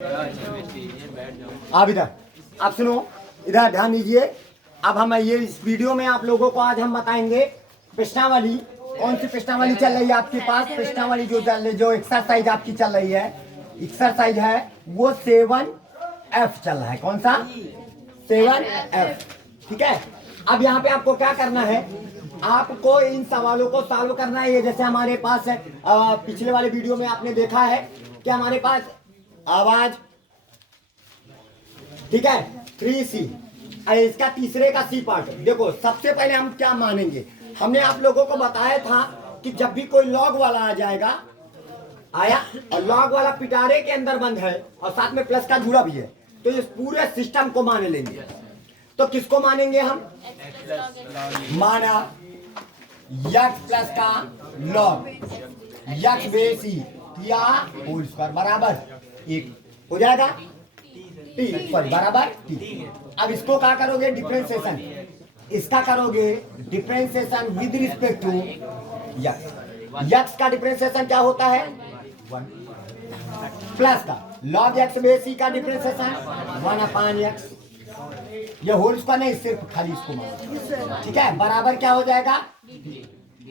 आप इधर, आप सुनो, इधर ध्यान दीजिए। अब हम ये इस वीडियो में आप लोगों को आज हम बताएंगे प्रश्नावली, कौन सी प्रश्नावली चल रही है आपके पास। प्रश्नावली जो एक्सरसाइज आपकी चल रही है, एक्सरसाइज है वो 7F चल रहा है। कौन सा? 7F। ठीक है। अब यहाँ पे आपको क्या करना है, आपको इन सवालों को सॉल्व करना है। ये जैसे हमारे पास है, पिछले वाले वीडियो में आपने देखा है कि हमारे पास आवाज, ठीक है, 3C, इसका तीसरे का C पार्ट। देखो सबसे पहले हम क्या मानेंगे, हमने आप लोगों को बताया था कि जब भी कोई लॉग वाला आ जाएगा, आया और लॉग वाला पिटारे के अंदर बंद है और साथ में प्लस का जुड़ा भी है, तो इस पूरे सिस्टम को मान लेंगे। तो किसको मानेंगे हम? माना यक्स प्लस का लॉग यक्स बेस ई या होल स्क्वायर बराबर 1 हो जाएगा टी, सॉरी बराबर टी। अब इसको क्या करोगे? डिफरेंशिएशन, इसका करोगे differentiation with respect to x. X का डिफरेंशिएशन क्या होता है? 1 प्लस का लॉग यक्स बेस ई का डिफरेंशिएशन 1 अपान यक्स। ये होल स्क्वायर नहीं, सिर्फ खाली इसको मानो, ठीक है। बराबर क्या हो जाएगा?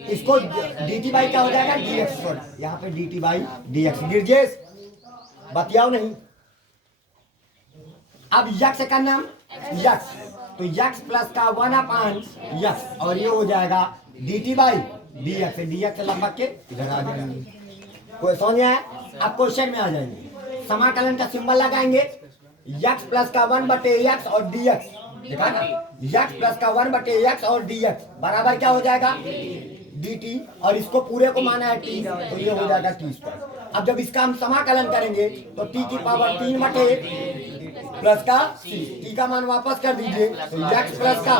इसको dt बाई क्या हो जाएगा? dx। सॉरी यहाँ पे dt बाई dx। गिरजेश बतियाओ नहीं। अब यक्स का नाम यक्स, तो यक्स प्लस का 1 अपान यक्स और ये हो जाएगा dt बाई dx। dx लगभग के इधर आ जाएंगे, कोई समझ में आया? अब क्वेश्चन में आ जाएंगे, समाकलन का सिंबल लगाएंगे, यक्स प्लस का 1 बटे यक्स और dx। देखा ना, यक्स प्लस का 1 बटे यक्स और dx बराबर क्या हो जाएगा? dt। और इसको पूरे को माना है t, तो ये हो जाएगा t स्क्वायर। अब जब इसका हम समाकलन करेंगे तो t की पावर 3 बटे प्लस का c, t का मान वापस कर दीजिए, तो यक्स प्लस का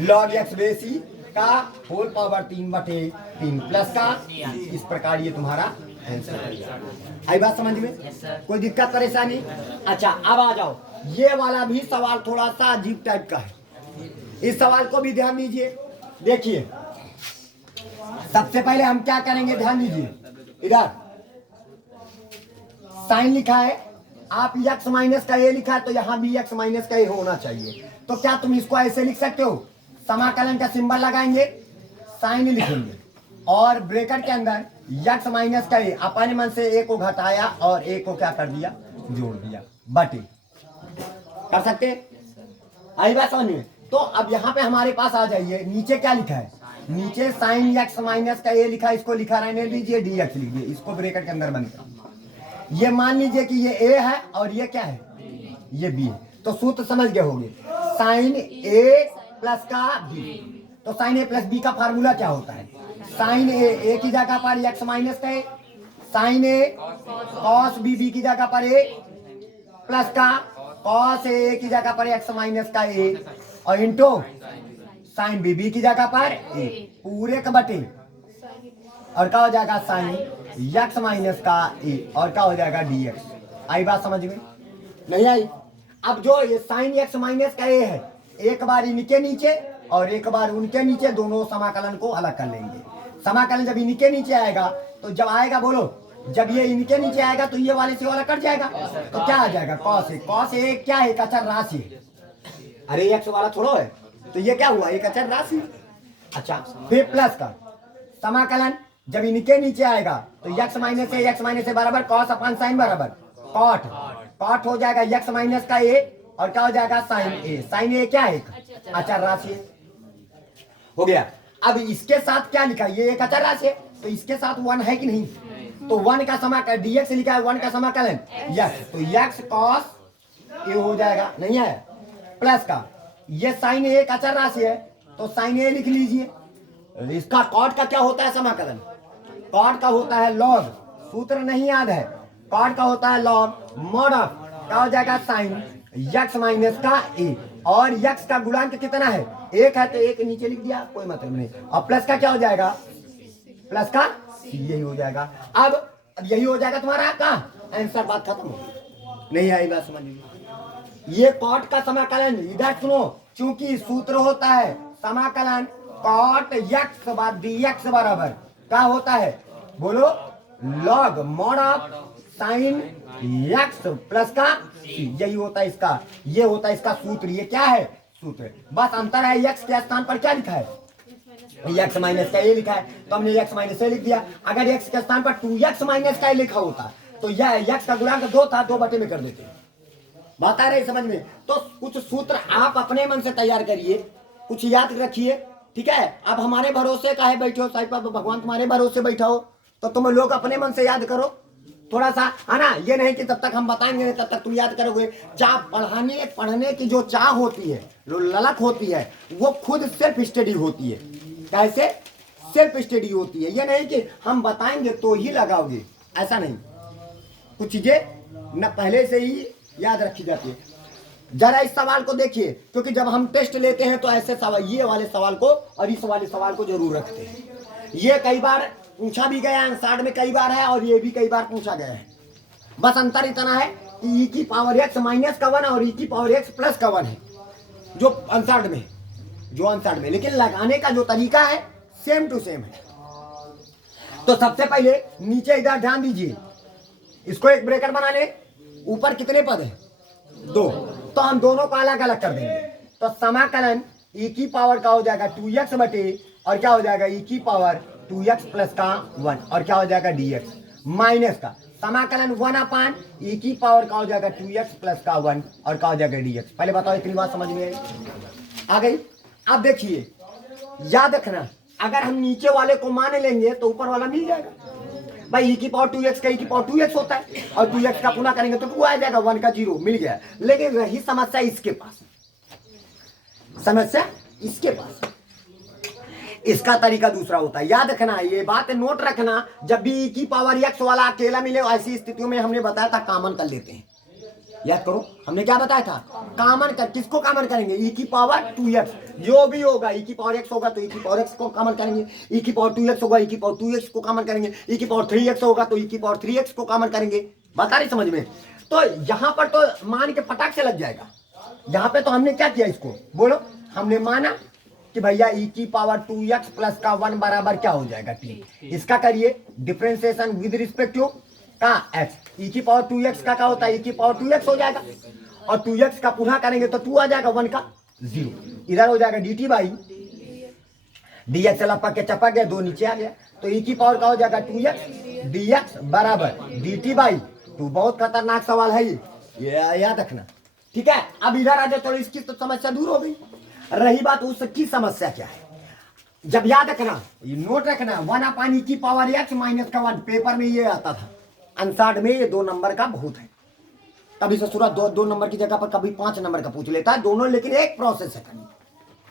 लॉग यक्स बेस ई का होल पावर 3 बटे 3 प्लस का c। इस प्रकार ये तुम्हारा आंसर। आई बात समझ में? कोई दिक्कत परेशानी? अच्छा अब आ जाओ, ये वाला भी सवाल थोड़ा सा अजीब टाइप का है, इस सवाल को भी ध्यान दीजिए। देखिए सबसे पहले हम क्या करेंगे, ध्यान दीजिए, इधर साइन लिखा है, आप यक्स माइनस का ए लिखा है, तो यहां भी यक्स माइनस का ए होना चाहिए। तो क्या तुम इसको ऐसे लिख सकते हो? समाकलन का सिंबल लगाएंगे, साइन लिखेंगे और ब्रैकेट के अंदर यक्स माइनस का ए, अपने मन से ए को घटाया और ए को क्या कर दिया? जोड़ दिया, बटे। कर सकते? आई बात समझ में? तो अब यहाँ पे हमारे पास आ जाइए, नीचे क्या लिखा है? नीचे साइन यक्स माइनस का ए लिखा है, इसको लिखा रहने दीजिए, dx लिखिए, इसको ब्रैकेट के अंदर बंद कर। ये मान लीजिए कि ये a है और ये क्या है? ये b है। तो सूत्र समझ गए होंगे, साइन a प्लस का b। तो साइन a प्लस b का फार्मूला क्या होता है? साइन a की जगह पर यक्स माइनस का ए, साइन a कॉस b की जगह पर a प्लस का कॉस ए की जगह पर एक्स माइनस का ए और इंटू साइन बी की जगह पर ए, पूरे का बटे, और क्या हो जाएगा? साइन यक्स माइनस का ए और क्या हो जाएगा? dx। आई बात समझ में? नहीं आई? अब जो ये साइन यक्स माइनस का ए है, एक बार इनके नीचे और एक बार उनके नीचे, दोनों समाकलन को अलग कर लेंगे। समाकलन जब इनके नीचे आएगा, तो जब आएगा बोलो, जब ये इनके नीचे आएगा तो ये वाले से वाला कट जाएगा, तो क्या आ जाएगा? Cos A. कॉस ए क्या है? एक अचर राशि। अरे एक्स वाला छोड़ो है, तो ये क्या हुआ? एक अचर राशि। अच्छा फिर प्लस का समाकलन जब इनके नीचे आएगा, तो यक्स माइनस ए बराबर कॉस अपन साइन बराबर कॉट। कॉट हो जाएगा यक्स माइनस का ए और क्या हो जाएगा? साइन ए। साइन ए क्या है? एक अचर राशि हो गया। अब इसके साथ क्या लिखा? ये एक अचर राशि है, तो इसके साथ 1 है कि नहीं? तो 1 का समाकलन dx लिखा है, 1 का समाकलन यक्स, तो यक्स कॉस ए हो जाएगा, नहीं है? प्लस का ये साइन ए एक अचर राशि है, तो साइन ए लिख लीजिए। इसका कॉट का क्या होता है समाकलन? कॉट का होता है लॉग, सूत्र नहीं याद है? कॉट का होता है लॉग मॉड ऑफ क्या हो जाएगा? साइन यक्स माइनस का ए, और यक्स का गुणांक कितना है? 1 है, तो 1 नीचे लिख दिया, कोई मतलब नहीं। और प्लस का क्या हो जाएगा? प्लस का यही हो जाएगा। अब यही हो जाएगा तुम्हारा का आंसर। बात खत्म हो? नहीं आई बात समझ में? ये कॉट का समाकलन, इधर सुनो, क्योंकि सूत्र होता है समाकलन कॉट यक्स बाद dx बराबर क्या होता है? बोलो, log mod of sine x plus का सी, यही होता है इसका, ये होता है इसका सूत्र। ये क्या है सूत्र, बस अंतर है एक्स के स्थान पर क्या लिखा है, एक्स माइनस का ए लिखा है, तो हमने एक्स माइनस ए लिख दिया। अगर एक्स के स्थान पर 2x माइनस का ए लिखा होता तो यह एक्स का गुणांक 2 था, 2 बटे में कर देते। बात आ रही समझ में। तो कुछ सूत्र आप अपने मन से तैयार करिए, कुछ याद रखिए, ठीक है। अब हमारे भरोसे का है बैठे हो साहिब, भगवान तुम्हारे भरोसे बैठा हो, तो तुम लोग अपने मन से याद करो थोड़ा सा, है ना। ये नहीं कि तब तक हम बताएंगे तब तक तुम याद करोगे। चाह पढ़ने की जो चाह होती है, जो ललक होती है, वो खुद सेल्फ स्टडी होती है। कैसे सेल्फ स्टडी होती है, ये नहीं कि हम बताएंगे तो ही लगाओगे, ऐसा नहीं। कुछ चीजें न पहले से ही याद रखी जाती है। जरा इस सवाल को देखिए, क्योंकि जब हम टेस्ट लेते हैं तो ऐसे सवाल, ये वाले सवाल को और इस वाले सवाल को जरूर रखते हैं। ये कई बार पूछा भी गया है, आंसर में कई बार है, और ये भी कई बार पूछा गया है। बस अंतर इतना है कि e की पावर x माइनस का 1 और e की पावर x प्लस का 1 है जो आंसर में, लेकिन लगाने का जो तरीका है सेम टू सेम है। तो सबसे पहले नीचे इधर ध्यान दीजिए, इसको एक ब्रैकेट बना ले, ऊपर कितने पद है 2, तो हम दोनों को अलग अलग कर देंगे। तो समाकलन e की पावर का हो जाएगा 2x बटे, और क्या हो जाएगा e की पावर 2x प्लस का 1, और क्या हो जाएगा dx, माइनस का समाकलन 1 अपान e की पावर का हो जाएगा 2x प्लस का 1, और क्या हो जाएगा dx। पहले बताओ इतनी बात समझ में आ गई। अब देखिए याद रखना, अगर हम नीचे वाले को मान लेंगे तो ऊपर वाला मिल जाएगा। भाई e की पावर 2x का e की पावर 2x होता है, और 2x का पुनः करेंगे तो 2 आ जाएगा, 1 का 0 मिल गया। लेकिन रही समस्या इसके पास, इसका तरीका दूसरा होता है। याद रखना, ये बात नोट रखना, जब भी e की पावर x वाला अकेला मिले ऐसी स्थितियों में हमने बताया था कॉमन कर लेते हैं। याद करो हमने क्या बताया था, कॉमन कर, किसको कॉमन करेंगे, e की पावर 2x, जो भी होगा e की पावर x होगा तो e की पावर x को कॉमन करेंगे, e की पावर 2x होगा e की पावर 2x को कॉमन करेंगे, e की पावर 3x होगा तो e की पावर 3x को कॉमन करेंगे। बता रही समझ में। तो यहाँ पर तो मान के फटाक से लग जाएगा। यहाँ पे तो हमने क्या किया, इसको बोलो, हमने माना कि भैया e की पावर 2x प्लस का 1 बराबर क्या हो जाएगा t। इसका करिए डिफरेंशिएशन विद रिस्पेक्ट टू का x, e की पावर 2x का क्या होता है, e की पावर 2x हो जाएगा, और 2x का पुनः करेंगे तो 2 आ जाएगा, 1 का 0, इधर हो जाएगा dt बाई dx, लपक के चपक गया, 2 नीचे आ गया, तो e की पावर का हो जाएगा 2x dx बराबर dt बाई 2। बहुत खतरनाक सवाल है ये याद रखना, ठीक है। अब इधर आ जाए, थोड़ी इसकी तो समस्या दूर हो गई। रही बात उसकी समस्या क्या है, जब याद रखना, ये नोट रखना, 1 अपान e की पावर x माइनस का 1, पेपर में ये आता था, आंसर में ये 2 नंबर का बहुत है। कभी से सूरत 2 नंबर की जगह पर कभी 5 नंबर का पूछ लेता है, दोनों लेकिन एक प्रोसेस है करनी।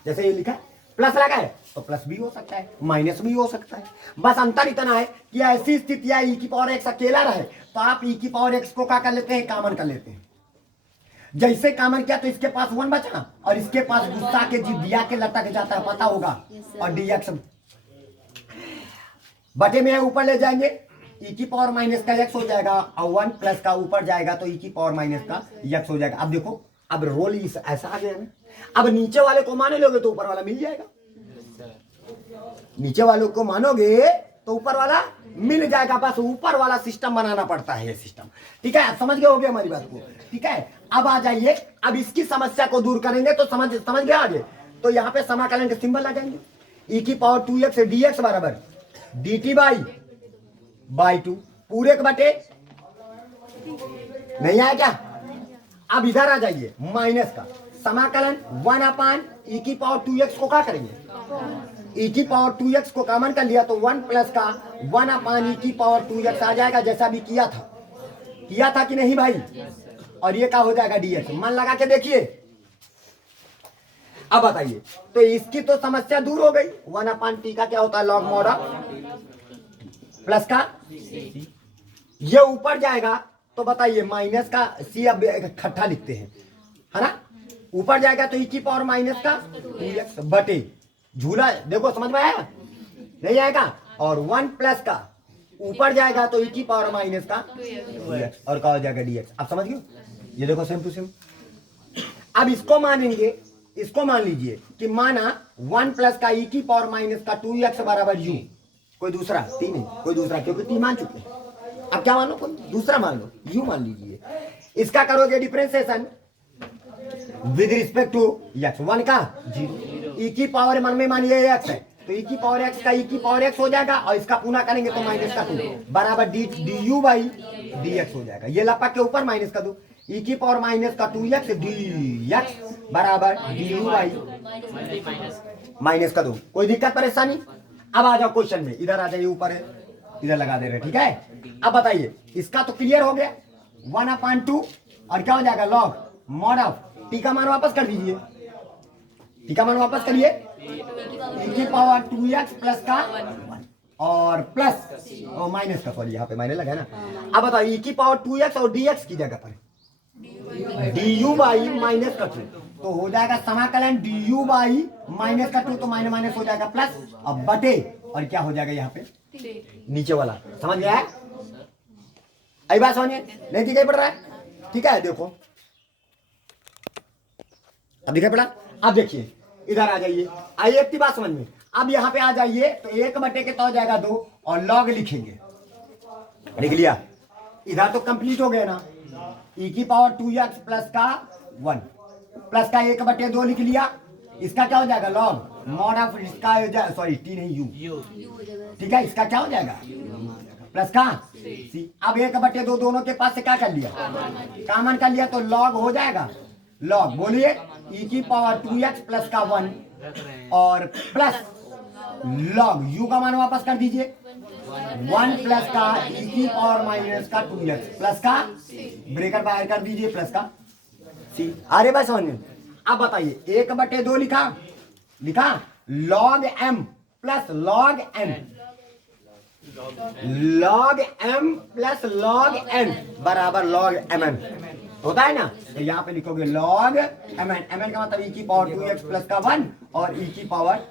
जैसे ये लिखा है प्लस लगा है तो प्लस भी हो सकता है, माइनस भी हो सकता है। बस अंतर इतना है कि ऐसी स्थितियां e की पावर x अकेला रहे तो आप e की पावर x को क्या कर लेते हैं, कॉमन कर लेते हैं। जैसे कॉमन किया तो इसके पास 1 बचा, और इसके पास गुस्सा के जिदिया के लटक जाता है, पता होगा, और dx बटे में ऊपर ले जाएंगे, e की पावर माइनस का x हो जाएगा, और 1 प्लस का ऊपर जाएगा तो e की पावर माइनस का x हो जाएगा। अब देखो, अब रोल इस ऐसा आ गया ना, अब नीचे वाले को माने लोगे तो ऊपर वाला मिल जाएगा, नीचे वालों को मानोगे तो ऊपर वाला मिल जाएगा। बस ऊपर वाला सिस्टम बनाना पड़ता है, ये सिस्टम, ठीक है। आप समझ गए होगे हमारी बात को, ठीक है। अब आ जाइए, अब इसकी समस्या को दूर करेंगे तो समझ गए आगे। तो यहाँ पे समाकलन के सिंबल आ जाएंगे, e की पावर 2x dx बराबर dt बाई 2 पूरे के बटे, नहीं आया क्या। अब इधर आ जाइए, माइनस का समाकलन 1 अपान e की पावर 2x को क्या करेंगे, e की पावर 2x को कॉमन कर लिया तो 1 प्लस का 1 अपान e की पावर 2x आ जाएगा, जैसा भी किया था कि नहीं भाई। और ये क्या हो जाएगा dx, मन लगा के देखिए। अब बताइए, तो इसकी तो समस्या दूर हो गई। 1 अपान टी का क्या होता है, लॉग मॉड प्लस का ये ऊपर जाएगा तो बताइए माइनस का सी, अब इकट्ठा लिखते हैं, है ना। ऊपर जाएगा तो e की पावर माइनस का 2x बटे, झूला देखो समझ में आया, नहीं आएगा, और 1 प्लस का ऊपर जाएगा तो e की पावर माइनस का 2x, और क्या हो जाएगा dx। अब समझ गए, ये देखो सेम टू सेम। अब इसको मानेंगे, इसको मान लीजिए कि माना 1 प्लस का e की पावर माइनस का 2x बराबर u, कोई दूसरा टी नहीं, कोई दूसरा, क्योंकि टी मान चुके हैं। अब क्या मान लो, कोई दूसरा मान लो, यू मान लीजिए। इसका करोगे differentiation with respect to x, 1 का 0, ई की पावर मन में मानिए एक्स है तो ई की पावर एक्स का ई की पावर एक्स हो जाएगा, और इसका पुनः करेंगे तो माइनस का 2 बराबर D you by d x हो जाएगा। ये लपक के ऊपर माइनस का 2, ई की पावर माइनस का 2x डी एक्स बराबर डी यू बाई माइनस का 2। कोई दिक्कत परेशानी? अब आ जाओ क्वेश्चन में, इधर आ जाइए, ऊपर है इधर लगा दे रहे, ठीक है। अब बताइए, इसका तो क्लियर हो गया, 1/2 और क्या हो जाएगा लॉग मॉड ऑफ टी का मान वापस कर दीजिए, टी का मान वापस करिए, ई की पावर 2x प्लस का 1 और प्लस माइनस का, सॉरी यहाँ पे माइनस लगा है ना। अब बताओ, ई की पावर 2x और dx की जगह पर डी यू बाई माइनस का 2 तो हो जाएगा समाकलन डी यू बाई माइनस का 2 तो माइनस माइनस हो जाएगा प्लस, अब बटे और क्या हो जाएगा यहाँ पे नीचे वाला, समझ गया है? आई बात समझिए, नहीं दिखाई पड़ रहा है? ठीक है, देखो अब दिखाई पड़ा। अब देखिए इधर आ जाइए, आइए इतनी बात समझ में। अब यहाँ पे आ जाइए तो 1 बटे के तो हो जाएगा 2 और लॉग लिखेंगे, लिख लिया, इधर तो कंप्लीट हो गया ना। ई की पावर 2x प्लस का 1 प्लस का 1 बटे 2 लिख लिया, इसका क्या हो जाएगा लॉग मॉड ऑफ इसका, सॉरी टी नहीं यू, ठीक है, इसका क्या हो जाएगा प्लस का सी। अब 1 बटे 2 दोनों के पास से क्या कर लिया, कॉमन कर लिया, तो लॉग हो जाएगा, लॉग बोलिए ई की पावर 2x प्लस का 1 और प्लस लॉग यू का मान वापस कर दीजिए, 1 प्लस का ई की पावर माइनस का 2x प्लस का ब्रेकर बाहर कर दीजिए प्लस का सी। अरे भाई समझ में। अब बताइए 1 बटे 2 लिखा, लिखा log m plus log n, log m plus log n बराबर लॉग mn होता है ना। तो यहाँ पे लिखोगे लॉग mn, mn का मतलब e की पावर 2x प्लस का 1 और e की पावर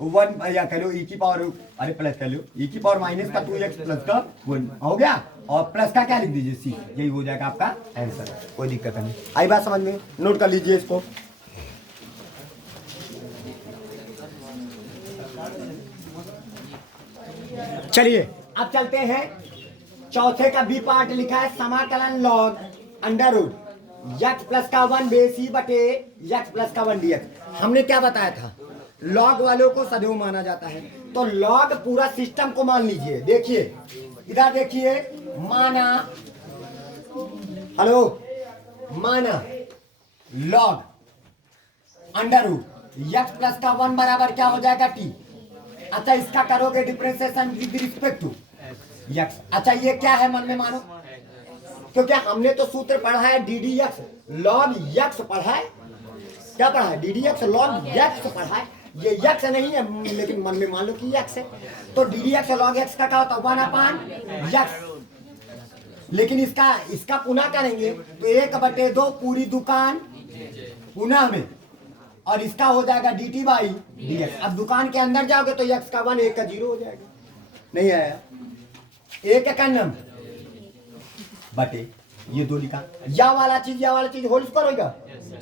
1 या कह लो e की पावर, अरे प्लस कह लो e की पावर माइनस का 2x प्लस का 1 हो गया, और प्लस का क्या लिख दीजिए c, यही हो जाएगा आपका आंसर, कोई दिक्कत नहीं। आई बात समझ में, नोट कर लीजिए इसको। चलिए अब चलते हैं, चौथे का बी पार्ट लिखा है समाकलन log under root x plus का 1 बेस ई बटे एक्स प्लस का 1 dx। हमने क्या बताया था, लॉग वालों को सदैव माना जाता है, तो लॉग पूरा सिस्टम को मान लीजिए। देखिए इधर देखिए, माना, हेलो, माना log under root x plus का 1 बराबर क्या हो जाएगा टी। अच्छा इसका करोगे differentiation with respect to x. अच्छा ये क्या है मन में मानो, क्योंकि हमने तो सूत्र पढ़ा है D D x log x पढ़ा है, क्या पढ़ा है, D D x log x पढ़ा है, ये एक्स नहीं है लेकिन मन में मान लो कि एक्स है, तो D D x log x का क्या होता है 1/x, लेकिन इसका पुनः करेंगे तो 1 बटे 2 पूरी दुकान पुनः में, और इसका हो जाएगा D t by d x. अब दुकान के अंदर जाओगे तो एक्स का 1 1 का 0 हो जाएगा, नहीं आया, 1 का नम बटे ये 2 लिखा, या वाला चीज होल स्क्वायर होगा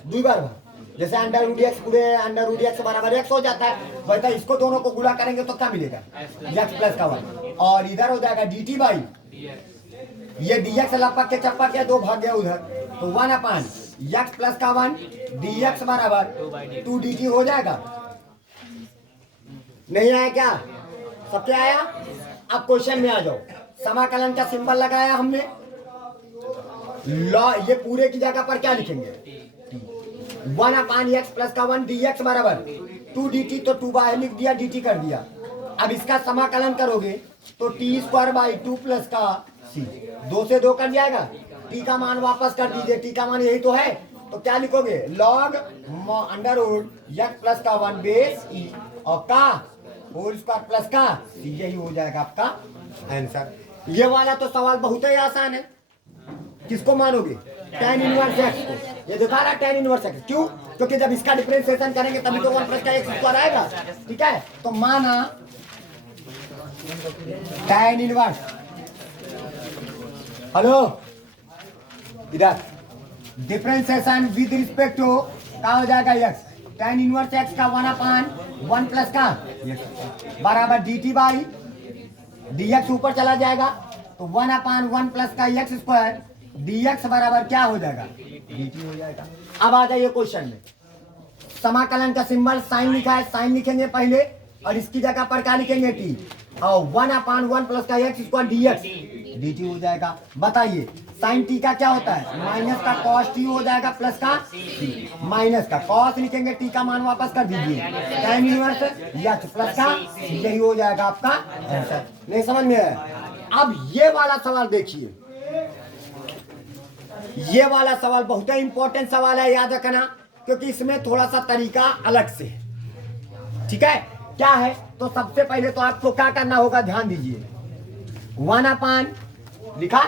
2 बार, जैसे अंडर रूट एक्स पूरे अंडर रूट एक्स बराबर एक्स हो जाता है, वैसे इसको दोनों को गुणा करेंगे तो क्या मिलेगा एक्स प्लस का 1, और इधर हो जाएगा डी टी बाई ये डी एक्स लपक के चप्पा के 2 भाग गया उधर, तो 1/x प्लस का 1 dx बराबर 2 dt हो जाएगा। नहीं आया क्या, सब क्या आया? अब क्वेश्चन में आ जाओ, समाकलन का सिंबल लगाया हमने, लॉ ये पूरे की जगह पर क्या लिखेंगे 1/x प्लस का 1 dx बराबर 2 dt, तो 2 बाहर लिख दिया dt कर दिया। अब इसका समाकलन करोगे तो t² प्लस का c, 2 से 2 कर जाएगा, t का मान वापस कर दीजिए, t का मान यही तो है, तो क्या लिखोगे log under root x plus का 1 बेस e और का होल स्क्वायर प्लस का c, यही हो जाएगा आपका आंसर। ये वाला तो सवाल बहुत ही आसान है, किसको मानोगे tan इनवर्स x को, ये दिखा रहा है tan इनवर्स x, क्यों, क्योंकि जब इसका डिफरेंशिएशन करेंगे तभी तो 1 प्लस का x स्क्वायर आएगा, ठीक है। तो माना tan इनवर्स, हेलो इधर डिफरेंशिएशन विद रिस्पेक्ट टू क्या हो जाएगा x, tan इनवर्स x का 1/1 प्लस का बराबर dt बाई dx ऊपर चला जाएगा, तो 1/1 प्लस का एक्स स्क्वायर dx बराबर क्या हो जाएगा, dt हो जाएगा। अब आ जाइए क्वेश्चन में, समाकलन का सिंबल साइन लिखा है, साइन लिखेंगे पहले और इसकी जगह पर क्या लिखेंगे टी, और 1/1 प्लस का एक्स स्क्वायर dx dt हो जाएगा। बताइए साइन टी का क्या होता है, माइनस का कॉस टी हो जाएगा प्लस का टी, माइनस का कॉस लिखेंगे, टी का मान वापस कर दीजिए, टाइम इनवर्स एक्स प्लस का, यही हो जाएगा आपका आंसर। नहीं समझ में आया। अब ये वाला सवाल देखिए, ये वाला सवाल बहुत ही इंपॉर्टेंट सवाल है, याद रखना, क्योंकि इसमें थोड़ा सा तरीका अलग से है। ठीक है, क्या है, तो सबसे पहले तो आपको क्या करना होगा, ध्यान दीजिए, 1/, लिखा,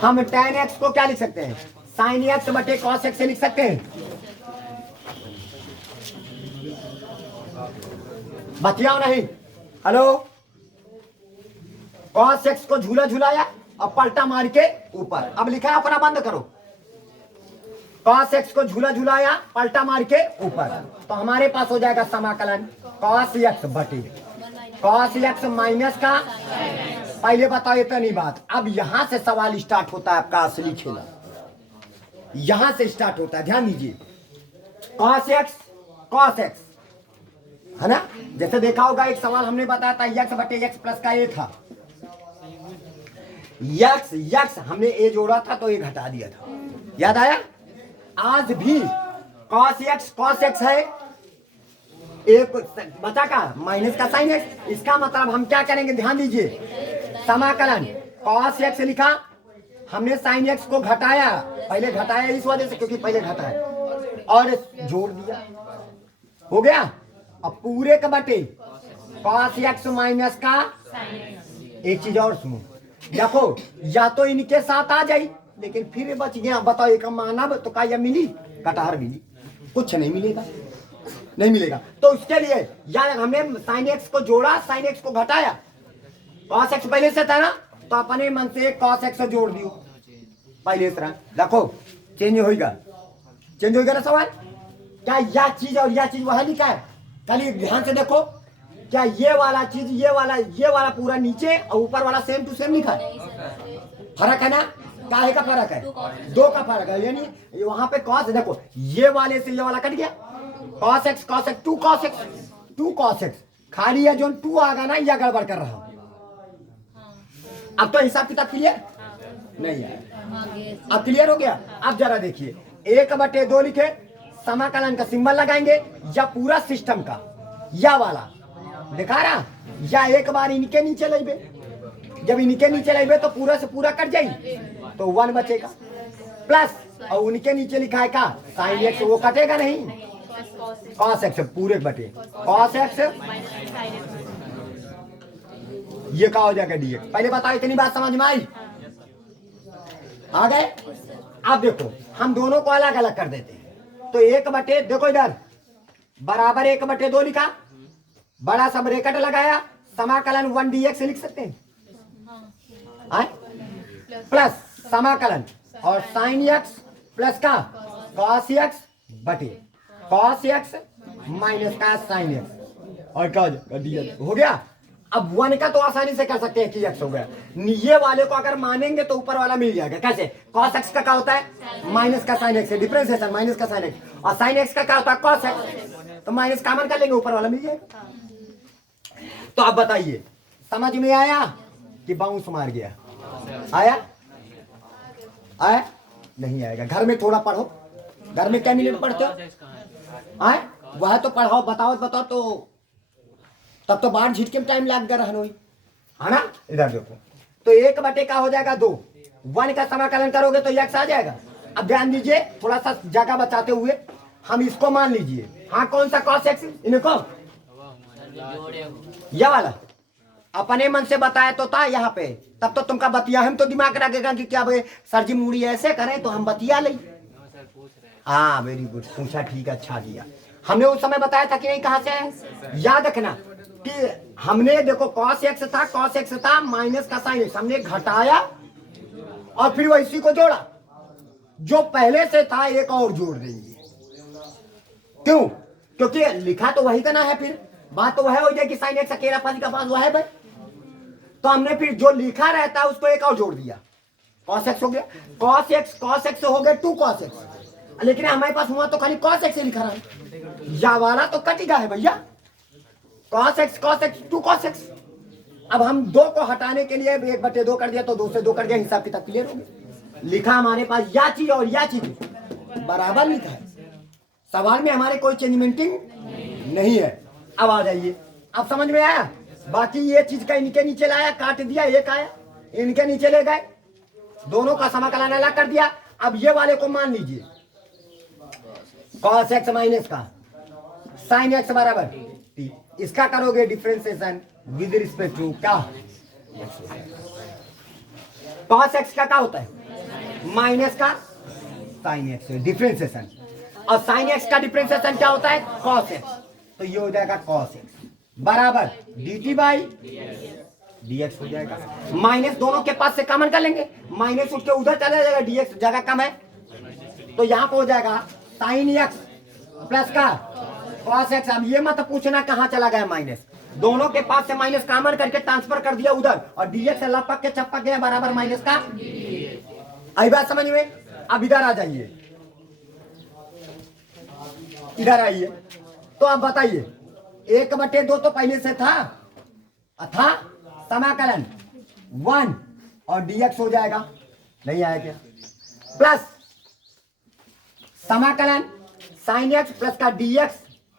हम tan x को क्या लिख सकते हैं, sin x बटे cos x से लिख सकते हैं। बतियाओ नहीं, हेलो, cos x को झूला झुलाया और पलटा मार के ऊपर, अब लिखा अपना बंद करो, cos x को झूला झुलाया पलटा मार के ऊपर, तो हमारे पास हो जाएगा समाकलन cos x बटे cos x माइनस का, पहले बताओ इतनी बात। अब यहां से सवाल स्टार्ट होता है आपका असली खेला, यहां से स्टार्ट होता है, ध्यान दीजिए, cos x है ना, जैसे देखा होगा एक सवाल हमने बताया था x बटे x प्लस का a था, x हमने a जोड़ा था तो a घटा दिया था, याद आया। आज भी cos x है, एक बचा का माइनस का साइन x, इसका मतलब हम क्या करेंगे, ध्यान दीजिए, समाकलन cos x लिखा, हमने साइन x को घटाया, पहले घटाया इस वजह से क्योंकि पहले घटाया, और जोड़ दिया, हो गया। अब पूरे का बटे cos x माइनस का, एक चीज और सुनो, देखो या तो इनके साथ आ जाई, लेकिन फिर बच गया, बताओ एक मानव तो क्या मिली, कटहर मिली, कुछ नहीं मिलेगा, नहीं मिलेगा। तो उसके लिए या हमने साइन एक्स को जोड़ा, साइन एक्स को घटाया, cos x पहले से था ना, तो अपने मन से cos x जोड़ दियो पहले से, देखो चेंज होगा ना सवाल, क्या यह चीज और यह चीज वह लिखा है, खाली ध्यान से देखो, क्या ये वाला चीज ये वाला पूरा नीचे और ऊपर वाला सेम टू सेम लिखा है, फर्क है ना, काहे का फर्क है, दो का फर्क है, यानी वहां पे cos, देखो ये वाले से ये वाला कट गया, cos x 2 cos x, खाली है जो 2 आ गया ना, यह गड़बड़ कर रहा हूं। अब तो हिसाब किताब क्लियर नहीं है, अब क्लियर हो गया। अब जरा देखिए, 1/2 लिखे, समाकलन का सिंबल लगाएंगे, या पूरा सिस्टम का, या वाला दिखा रहा, या एक बार इनके नीचे लेबे, जब इनके नीचे लेबे तो पूरा से पूरा कट जाई, तो 1 बचेगा, प्लस और उनके नीचे लिखा है का साइन x, वो कटेगा नहीं, cos x पूरे बटे cos x, ये क्या हो जाएगा dx। पहले बताओ इतनी बात समझ में आई, आ गए। अब देखो हम दोनों को अलग अलग कर देते हैं, तो 1/, देखो इधर बराबर 1/2 लिखा, बड़ा सा ब्रैकेट लगाया, समाकलन 1 dx लिख सकते हैं, प्लस समाकलन और साइन x प्लस का cos x बटे cos x माइनस का साइन x, और क्या हो गया। अब 1 का तो आसानी से कर सकते हैं कि x हो गया, ये वाले को अगर मानेंगे तो ऊपर वाला मिल जाएगा, कैसे, cos x का क्या होता है, माइनस का साइन x, डिफरेंशिएशन माइनस का साइन x, और साइन x का क्या होता है cos x, तो माइनस कॉमन कर लेंगे, ऊपर वाला मिल जाएगा। तो अब बताइए समझ में आया कि बाउंस मार गया, आया नहीं आएगा, घर में थोड़ा पढ़ो, घर में क्या मिनट पढ़ते हो, वह तो पढ़ाओ, बताओ तो तब तो बाहर झिटके में टाइम लग गया रहनो है ना। इधर देखो, तो 1/, का हो जाएगा 2, 1 का समाकलन करोगे तो x आ जाएगा। अब ध्यान दीजिए, थोड़ा सा जगह बचाते हुए हम इसको मान लीजिए, हाँ कौन सा cos x, इनको यह वाला अपने मन से बताया तो था यहाँ पे, तब तो तुमका बतिया, हम तो दिमाग रखेगा कि क्या भाई सर जी मूड़ी ऐसे करें तो हम बतिया ले, हाँ वेरी गुड, पूछा ठीक, अच्छा किया। हमने उस समय बताया था कि नहीं, कहां से है, याद रखना कि हमने देखो cos x था माइनस का साइन x, हमने घटाया और फिर वैसी को जोड़ा, जो पहले से था एक और जोड़ देंगे, क्यों, क्योंकि लिखा तो वही का ना है, फिर बात तो वह हो जाए कि साइन x अकेला पास का पास वह है भाई, तो हमने फिर जो लिखा रहता है उसको एक और जोड़ दिया, cos x हो गया, cos x हो गया 2 cos x, लेकिन हमारे पास हुआ तो खाली cos x ही लिखा रहा है, या वाला तो कट गया है भैया, cos x 2 cos x। अब हम 2 को हटाने के लिए 1/2 कर दिया तो 2 से 2 कर दिया, हिसाब किताब क्लियर हो गया। लिखा हमारे पास या चीज और या चीज बराबर लिखा है, सवाल में हमारे कोई चेंजमेंटिंग नहीं है। अब आ जाइए, अब समझ में आया। बाकी ये चीज का इनके नीचे लाया, काट दिया, एक आया इनके नीचे ले गए, दोनों का समाकलन अलग कर दिया। अब ये वाले को मान लीजिए cos x माइनस का sin x बराबर t, इसका करोगे डिफरेंशिएशन विद रिस्पेक्ट टू क्या, cos x का क्या होता है माइनस का sin x डिफरेंशिएशन, और sin x का डिफरेंशिएशन क्या होता है cos x, तो ये हो जाएगा cos x बराबर dt बाई dx हो जाएगा। माइनस दोनों के पास से कॉमन कर लेंगे, माइनस उठ के उधर चला जाएगा, dx जगह कम है तो यहाँ पे हो जाएगा sin x प्लस का cos x। अब ये मत पूछना कहाँ चला गया माइनस, दोनों के पास से माइनस कॉमन करके ट्रांसफर कर दिया उधर, और dx लपक के चपक गया बराबर माइनस का। आई बात समझ में। अब इधर आ जाइए, इधर आइए, तो अब बताइए 1/2 तो पहले से था समाकलन 1 और dx हो जाएगा, नहीं आया क्या, प्लस समाकलन sin x प्लस का dx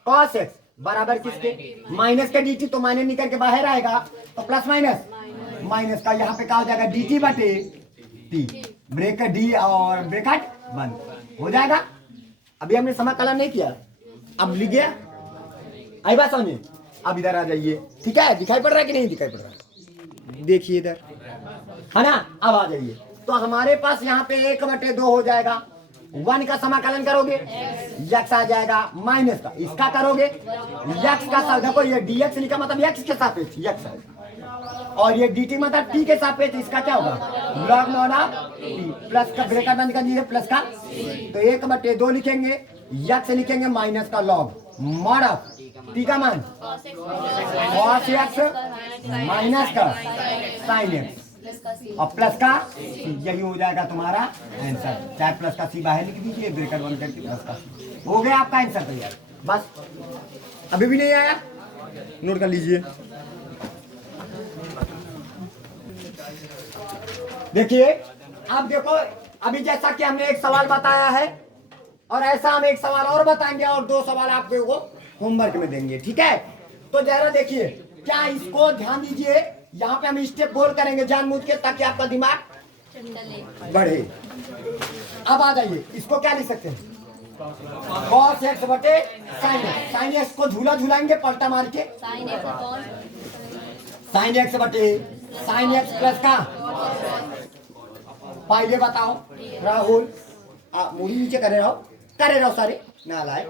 cos x बराबर किसके माइनस के dt, तो माइनस निकल के बाहर आएगा तो प्लस माइनस माइनस का यहाँ पे क्या हो जाएगा dt बटे t, ब्रेकेट d और ब्रेकेट बंद हो जाएगा। अभी हमने समाकलन नहीं किया, अब लिख गया, आई बात समझिए। अब इधर आ जाइए, ठीक है, दिखाई पड़ रहा है कि नहीं दिखाई पड़ रहा है, देखिए इधर है ना। अब आ जाइए, तो हमारे पास यहाँ पे 1/2 हो जाएगा, 1 का समाकलन करोगे x आ जाएगा माइनस का, इसका करोगे x का, देखो ये dx लिखा मतलब x के सापेक्ष x है, और ये dt मतलब t के सापेक्ष, इसका क्या होगा log mod of t, plus का ब्रेकेट बंद कर दीजिए प्लस का, तो 1/2 लिखेंगे, x लिखेंगे माइनस का लॉग मॉड ऑफ t का मान cos x माइनस का sin x और प्लस का, यही हो जाएगा तुम्हारा आंसर, चाहे प्लस का सी बाहर लिख दीजिए, ब्रेकेट बंद करके प्लस का, हो गया आपका आंसर तैयार। बस अभी भी नहीं आया, नोट कर लीजिए। देखिए अब देखो, अभी जैसा कि हमने एक सवाल बताया है, और ऐसा हम एक सवाल और बताएंगे, और 2 सवाल आपको होमवर्क में देंगे, ठीक है। तो जरा देखिए, क्या इसको ध्यान दीजिए, यहाँ पे हम स्टेप गोल करेंगे जानबूझ के ताकि आपका दिमाग बढ़े। अब आ जाइए, इसको क्या लिख सकते हैं cos x बटे sin x, sin x को झूला झूलाएंगे पलटा मार के, sin x बटे sin x प्लस का, पहले बताओ राहुल, मुड़ी नीचे करे रहो सारे ना लाए,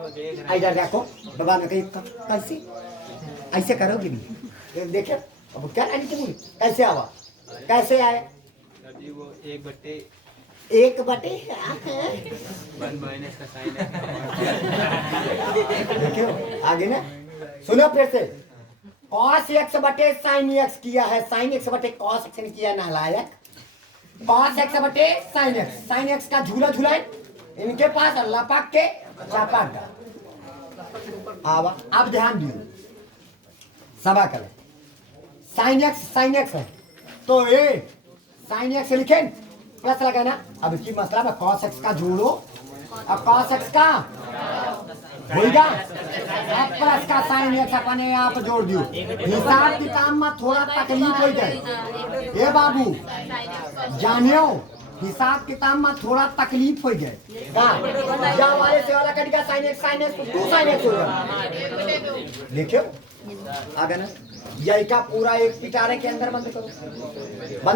इधर देखो दबा में कहीं कैसे ऐसे करोगे भी, देखिए अब क्या लानी चाहिए, कैसे आवा, कैसे आए अभी वो 1/1 माइनस का साइन देखियो आगे ना, सुनो फिर से, cos x बटे sin x किया है, sin x बटे cos x ने किया नालायक, cos x बटे sin x का झूला झूलाए इनके पास लपक के चपक आवा। अब ध्यान दियो, सभा करें sin x है तो ये sin x लिखें प्लस लगा ना, अब इसकी मतलब है cos x का जोड़ो, अब cos x का होगा, अब प्लस का sin x अपने आप जोड़ दियो, हिसाब किताब में थोड़ा तकलीफ हो जाए, ये बाबू जानियो हिसाब किताब में थोड़ा तकलीफ हो गए, या वाले से वाला कट गया sin x 2 sin x हो गया, देखियो आगे ना, यही का पूरा एक पिटारे के अंदर बंद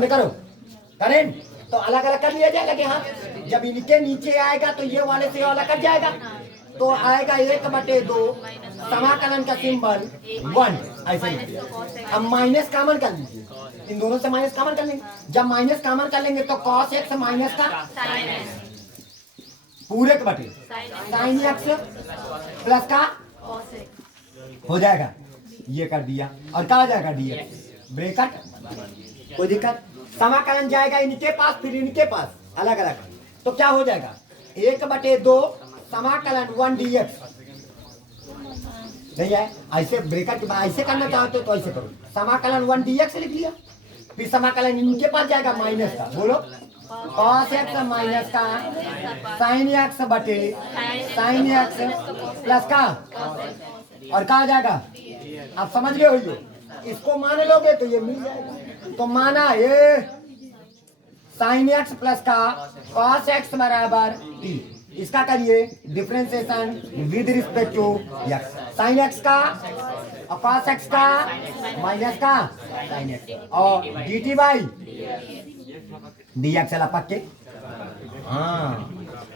करो करें तो अलग अलग कर लिया जाएगा कि हाँ, जब इनके नीचे आएगा तो ये वाले से वाला कट जाएगा, तो आएगा 1/2 समाकलन का सिंबल 1 ऐसे लिखिए। अब माइनस कॉमन कर लीजिए, इन दोनों से माइनस कॉमन कर लेंगे, जब माइनस कॉमन कर लेंगे तो cos x माइनस का पूरे के बटे sin x प्लस का हो जाएगा, ये कर दिया, और क्या आ जाएगा dx ब्रेकट, कोई दिक्कत। समाकलन जाएगा इनके पास फिर इनके पास अलग अलग, तो क्या हो जाएगा 1/2 समाकलन 1 dx नहीं है। ऐसे ब्रेकट ऐसे करना चाहते हो तो ऐसे करो, समाकलन 1 dx लिख लिया, फिर समाकलन इनके पास जाएगा माइनस का, बोलो cos x माइनस का sin x बटे sin x प्लस का, और कहा जाएगा आप समझ गए हो, ये इसको मान लोगे तो ये मिल जाएगा। तो माना ये sin x प्लस का cos x बराबर t, इसका करिए differentiation with respect to x, sin x का और cos x का माइनस का sin x और dt बाई dx चला पक्के। हाँ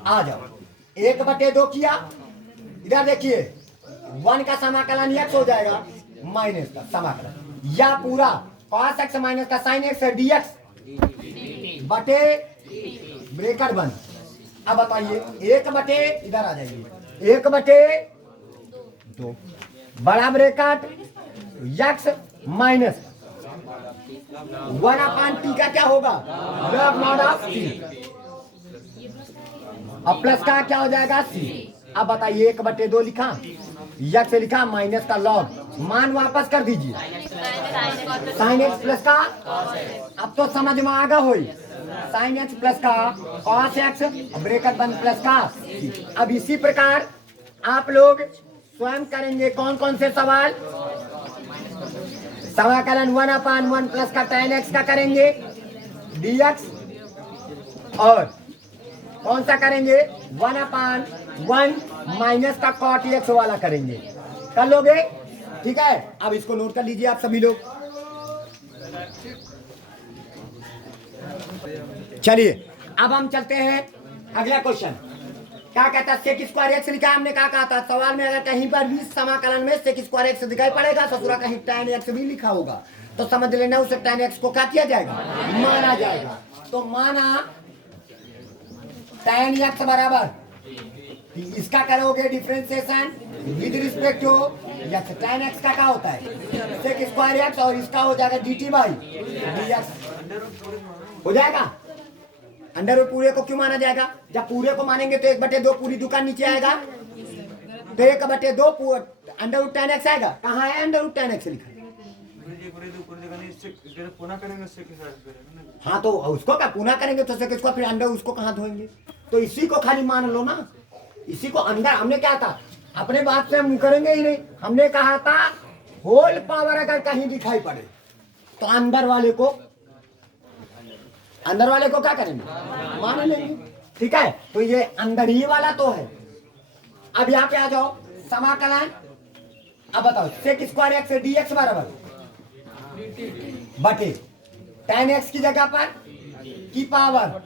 आ जाओ, 1/2 किया, इधर देखिए 1 का समाकलन x हो जाएगा माइनस का समाकलन, या पूरा cos x माइनस का sin x dx बटे ब्रेकेट बंद। अब बताइए 1/, इधर आ जाइए 1/2 बड़ा ब्रेकेट x माइनस 1/t का क्या होगा लॉग मॉड ऑफ t, अब प्लस का क्या हो जाएगा c। अब बताइए 1/2 लिखा, x लिखा माइनस का लॉग, मान वापस कर दीजिए sin x प्लस का, अब तो समझ में आगा होई sin x प्लस का cos x ब्रेकेट बंद प्लस का। अब इसी प्रकार आप लोग स्वयं करेंगे कौन कौन से सवाल, समाकलन 1/1 प्लस का tan x का करेंगे dx, और कौन सा करेंगे 1/1 माइनस का cot x वाला करेंगे, कर लोगे ठीक है। अब इसको नोट कर लीजिए आप सभी लोग। चलिए अब हम चलते हैं अगला क्वेश्चन, क्या कहता है सेक स्क्वायर एक्स लिखा है, हमने क्या कहा था सवाल में अगर कहीं पर भी समाकलन में सेक स्क्वायर एक्स दिखाई पड़ेगा, ससुरा कहीं tan x भी लिखा होगा तो समझ लेना उसे tan x को क्या किया जाएगा माना जाएगा। तो माना tan x बराबर, इसका करोगे differentiation with respect to x, tan x का क्या होता है सेक स्क्वायर एक्स, और इसका हो जाएगा dt बाई dx हो जाएगा। अंडर रूट पूरे को क्यों माना जाएगा, जब पूरे को मानेंगे तो 1/2 पूरी दुकान नीचे आएगा, तो 1/2 अंडर रूट tan x आएगा। कहाँ है अंडर रूट tan x लिखा, हाँ तो उसको क्या पुनः करेंगे तो सेक स्क्वायर, फिर अंडर उसको कहाँ धोएंगे, तो इसी को खाली मान लो ना, इसी को अंदर। हमने क्या था अपने बात से हम करेंगे ही नहीं, हमने कहा था होल पावर अगर कहीं दिखाई पड़े तो अंदर वाले को क्या करेंगे मान लेंगे, ठीक है। तो ये अंदर ही वाला तो है। अब यहाँ पे आ जाओ समाकलन, अब बताओ सेक स्क्वायर एक्स dx बराबर बटे tan x की जगह पर की पावर,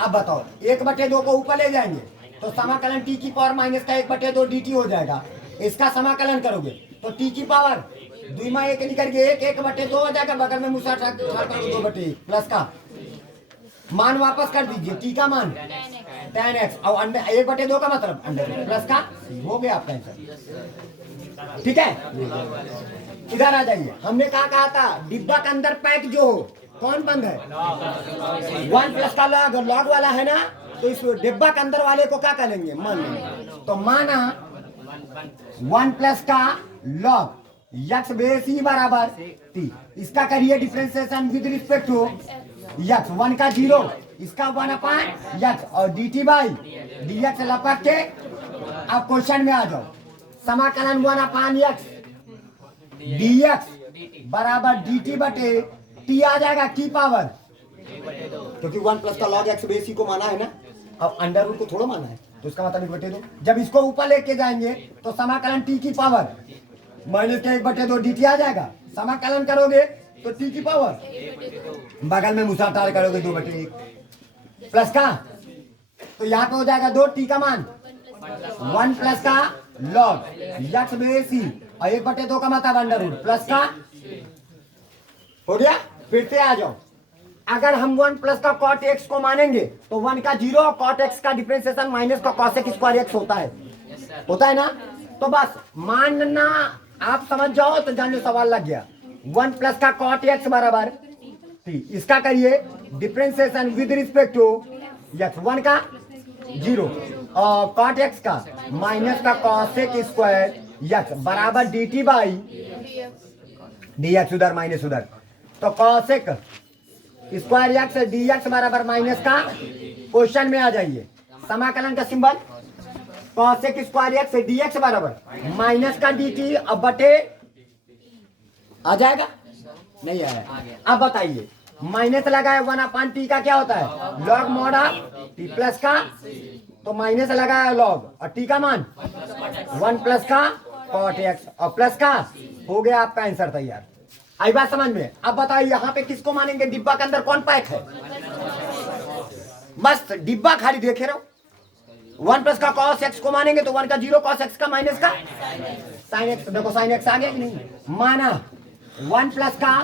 अब बताओ 1/2 को ऊपर ले जाएंगे तो समाकलन t की पावर माइनस का 1/2 dt हो जाएगा। इसका समाकलन करोगे तो t की पावर 2 में 1 निकल के 1/2 हो जाएगा, बगल में मुसा 2/1 प्लस का मान वापस कर दीजिए, t का मान tan x और अंडर 1/2 का मतलब अंडर प्लस का, हो गया आपका आंसर, ठीक है। इधर आ जाइए, हमने कहा था डिब्बा के अंदर पैक जो हो कौन बंद है 1 प्लस का लॉग, लॉग वाला है ना, तो इस डिब्बा के अंदर वाले को क्या करेंगे मान लेंगे। तो माना 1 प्लस का लॉग x बेस ही बराबर t, इसका करिए differentiation with respect to x, 1 का 0 इसका 1/x और dt बाई dx लपक के। अब क्वेश्चन में आ जाओ, समाकलन 1/x dx बराबर dt बटे t आ जाएगा की पावर, क्योंकि 1 प्लस का लॉग x बेस ही को माना है ना, अब अंडर रूट को थोड़ा माना है, तो इसका मतलब 1/2। जब इसको ऊपर लेके जाएंगे तो समाकलन t की पावर माइनस के 1/2 dt आ जाएगा, समाकलन करोगे तो t की पावर बगल में मुसाटार करोगे 2/1 प्लस का, तो यहाँ पे हो जाएगा 2 t का मान 1 प्लस का लॉग x बेस ही और 1/2 का मतलब अंडर रूट प्लस का, हो गया। फिर से आ जाओ, अगर हम 1 प्लस का cot x को मानेंगे तो 1 का 0 और cot x का डिफरेंशिएशन माइनस का cos स्क्वायर x होता है ना। तो बस मानना आप समझ जाओ तो जान लो सवाल लग गया। 1 प्लस का कॉट एक्स बराबर टी। इसका करिए differentiation with respect to x, 1 का 0 और कॉट एक्स का माइनस का कॉसेक स्क्वायर एक्स बराबर d t by d x, उधर माइनस उधर, तो cosec square x d x बराबर माइनस का, क्वेश्चन में आ जाइए समाकलन का symbol cosec square x d x बराबर माइनस का डी टी, अब बटे आ जाएगा नहीं आया। अब बताइए माइनस लगाए 1/t का क्या होता है log mod of T plus का, तो माइनस लगाया लॉग और टी का मान 1 प्लस का कॉट एक्स और प्लस का, हो गया आपका आंसर तैयार। आई बात समझ में। अब बताइए यहाँ पे किसको मानेंगे, डिब्बा के अंदर कौन पैक है, मस्त डिब्बा खाली देखे रहो। 1 प्लस का कॉस एक्स को मानेंगे तो 1 का 0 कॉस एक्स का माइनस का साइन एक्स, देखो साइन एक्स आ गया कि नहीं, माना 1 प्लस का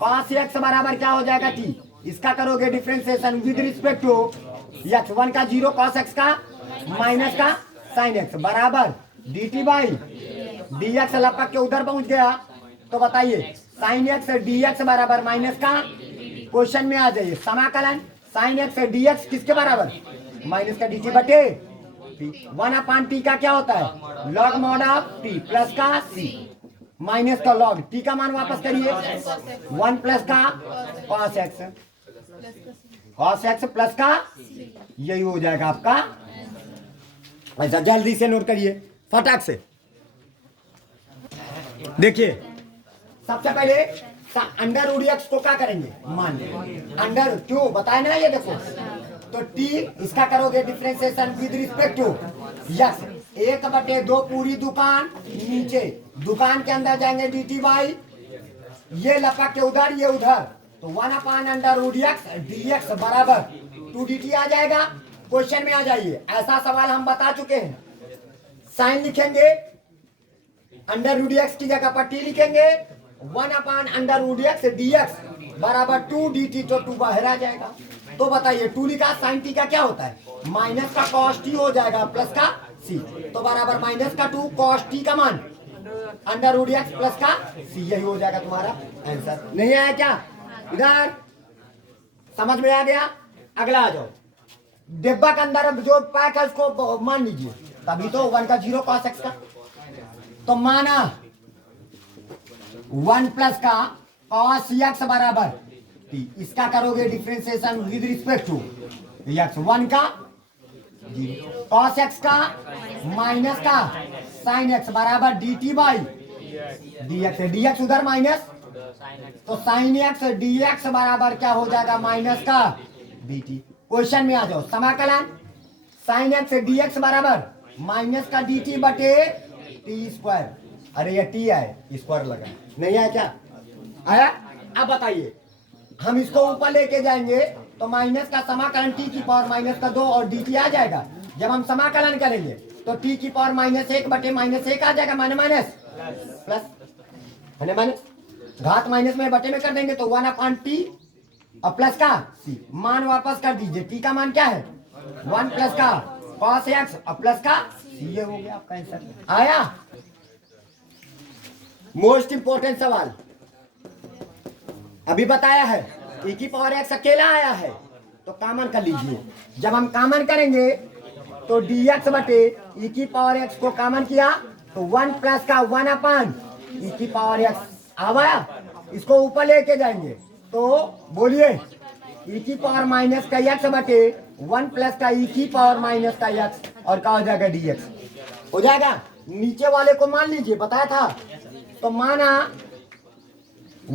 कॉस एक्स बराबर क्या हो जाएगा टी, इसका करोगे differentiation with respect to x, 1 का 0 कॉस एक्स का माइनस का साइन एक्स बराबर d t by d x, लपक के उधर पहुंच गया तो बताइए साइन एक्स डी एक्स बराबर माइनस का, क्वेश्चन में आ जाइए समाकलन साइन एक्स डी एक्स किसके बराबर माइनस का डी टी बटे 1/t का क्या होता है log mod of T plus का सी, माइनस का लॉग टी का मान वापस करिए 1 प्लस का कॉस एक्स प्लस का, यही हो जाएगा आपका। ऐसा जल्दी से नोट करिए फटाक से। देखिए सबसे पहले अंडर रूट एक्स को क्या करेंगे मान लेंगे, अंडर क्यों बताए ना, ये देखो तो टी इसका करोगे differentiation with respect to x, 1/2 पूरी दुकान नीचे, दुकान के अंदर जाएंगे डी टी बाई, ये लपक के उधर ये उधर, तो 1/√x dx बराबर 2dt आ जाएगा। क्वेश्चन में आ जाइए, ऐसा सवाल हम बता चुके हैं। साइन लिखेंगे √x की जगह पर t लिखेंगे, 1/√x dx बराबर 2dt, तो 2 बाहर आ जाएगा। तो बताइए 2 लिखा साइन t का क्या होता है माइनस का कॉस t हो जाएगा प्लस का c, तो बराबर माइनस का 2 कॉस t का मान √x प्लस का c, यही हो जाएगा तुम्हारा आंसर। नहीं आया क्या, इधर समझ में आ गया। अगला आ जाओ, डिब्बा के अंदर जो पैक है उसको मान लीजिए, तभी तो 1 का 0 cos x का, तो माना 1 प्लस का cos x बराबर t, इसका करोगे differentiation with respect to x, 1 का 0 cos x का माइनस का sin x बराबर dt बाई dx, dx उधर माइनस, तो sin x dx बराबर क्या हो जाएगा माइनस का dt। क्वेश्चन में आ जाओ, समाकलन sin x dx बराबर माइनस का dt बटे t स्क्वायर, अरे ये t आए स्क्वायर लगा नहीं आया क्या, आया। अब बताइए हम इसको ऊपर लेके जाएंगे तो माइनस का समाकलन t की पावर माइनस का 2 और dt आ जाएगा। जब हम समाकलन करेंगे तो t की पावर -1 बटे -1 आ जाएगा, माने माइनस प्लस, माने माइनस घात माइनस में बटे में कर देंगे तो 1/t और प्लस का c, मान वापस कर दीजिए, t का मान क्या है 1 प्लस का cos x और प्लस का c, ये हो गया आपका आंसर। आया मोस्ट इंपोर्टेंट सवाल अभी बताया है, e की पावर x अकेला आया है तो कॉमन कर लीजिए। जब हम कॉमन करेंगे तो dx बटे e की पावर x को कॉमन किया तो 1 प्लस का 1/e की पावर x आया, इसको ऊपर लेके जाएंगे तो बोलिए e की पावर माइनस का x बटे 1 प्लस का e की पावर माइनस का x, और क्या हो जाएगा dx हो जाएगा। नीचे वाले को मान लीजिए, बताया था, तो माना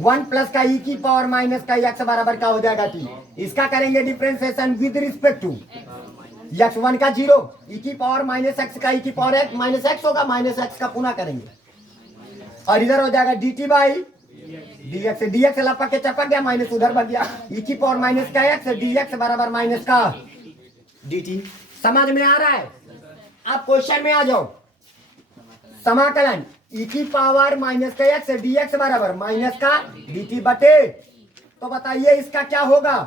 1 प्लस का e की पावर माइनस का x बराबर क्या हो जाएगा t, इसका करेंगे differentiation with respect to x, 1 का 0 e की पावर -x का e की पावर x माइनस x होगा, माइनस x का पुनः करेंगे और इधर हो जाएगा dt बाई dx, dx लपक के चपक गया, माइनस उधर बन गया, e की पावर माइनस का x dx बराबर माइनस का dt। समझ में आ रहा है। अब क्वेश्चन में आ जाओ, समाकलन e की पावर माइनस का x dx बराबर माइनस का dt बटे, तो बताइए इसका क्या होगा